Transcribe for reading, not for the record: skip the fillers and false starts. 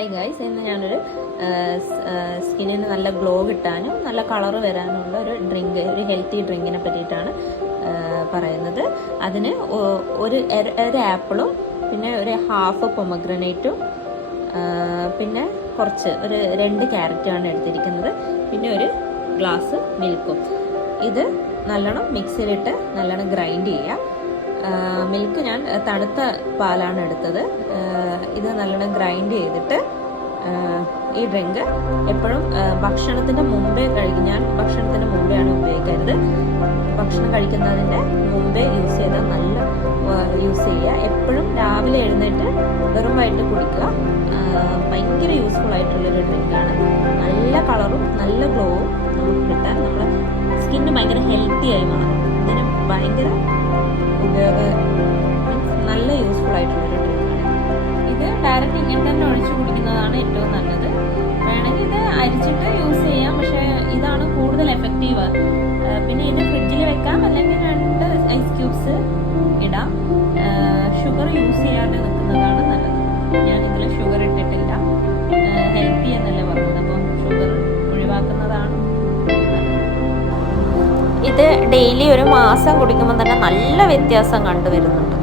Hi guys, ഇന്ന് ഞാനൊരു സ്കിന്നിന് നല്ല ഗ്ലോ കിട്ടാനും നല്ല കളർ വരാനുള്ള ഒരു ഹെൽത്തി ഡ്രിങ്കിനെ പറ്റിയിട്ടാണ് പറയുന്നത്. അതിന് ഒരു ആപ്പിളും പിന്നെ ഒരു ഹാഫ് പൊമഗ്രനേറ്റും പിന്നെ ഒരു 2 ക്യാരറ്റുമാണ് എടുത്തിരിക്കുന്നത്. പിന്നെ ഒരു ഗ്ലാസ് മിൽക്കും. ഇത് നല്ലോണം മിക്സിയിലിട്ട് നല്ലോണം ഗ്രൈൻഡ് ചെയ്യുക. മിൽക്ക് ഞാൻ തണുത്ത പാലാണ് എടുത്തത്. ഇത് നല്ലോണം ഗ്രൈൻഡ് ചെയ്തിട്ട് ഈ ഡ്രിങ്ക് എപ്പോഴും ഭക്ഷണത്തിൻ്റെ മുമ്പേ ഞാൻ ഭക്ഷണത്തിന് മുമ്പെയാണ് ഉപയോഗിക്കരുത്. ഭക്ഷണം കഴിക്കുന്നതിൻ്റെ മുമ്പേ യൂസ് ചെയ്യുക. എപ്പോഴും രാവിലെ എഴുന്നേറ്റ് വെറും വയറ്റിൽ കുടിക്കുക. ഭയങ്കര യൂസ്ഫുൾ ആയിട്ടുള്ളൊരു ഡ്രിങ്കാണ്. നല്ല കളറും നല്ല ഗ്ലോവും നമുക്ക് കിട്ടാൻ നമ്മുടെ സ്കിന്ന് ഭയങ്കര ഹെൽത്തി ആയി മാറും. ഇതിന് ഭയങ്കര നല്ല യൂസ്ഫുൾ ആയിട്ടുള്ളൊരു ഡ്രിങ്കാണ്. ഇത് ഡയറക്റ്റ് ഇങ്ങനെ തന്നെ ഒഴിച്ചു കുടിക്കുന്നതാണ് ഏറ്റവും നല്ലത്. വേണമെങ്കിൽ ഇത് അരിച്ചിട്ട് യൂസ് ചെയ്യാം, പക്ഷേ ഇതാണ് കൂടുതൽ എഫക്റ്റീവ്. പിന്നെ ഇത് ഫ്രിഡ്ജിൽ വെക്കാം, അല്ലെങ്കിൽ 2 ഐസ് ക്യൂബ്സ് ഇടാം. ഷുഗർ യൂസ് ചെയ്യാതെ നിൽക്കുന്നതാണ് നല്ലത്. ഞാൻ ഇതിൽ ഷുഗർ ഇട്ടിട്ടില്ല. ഹെൽത്തി എന്നല്ലേ പറഞ്ഞത്, അപ്പം ഷുഗർ ഒഴിവാക്കുന്നതാണ്. ഇത് ഡെയിലി 1 മാസം കുടിക്കുമ്പോൾ തന്നെ നല്ല വ്യത്യാസം കണ്ടുവരുന്നുണ്ട്.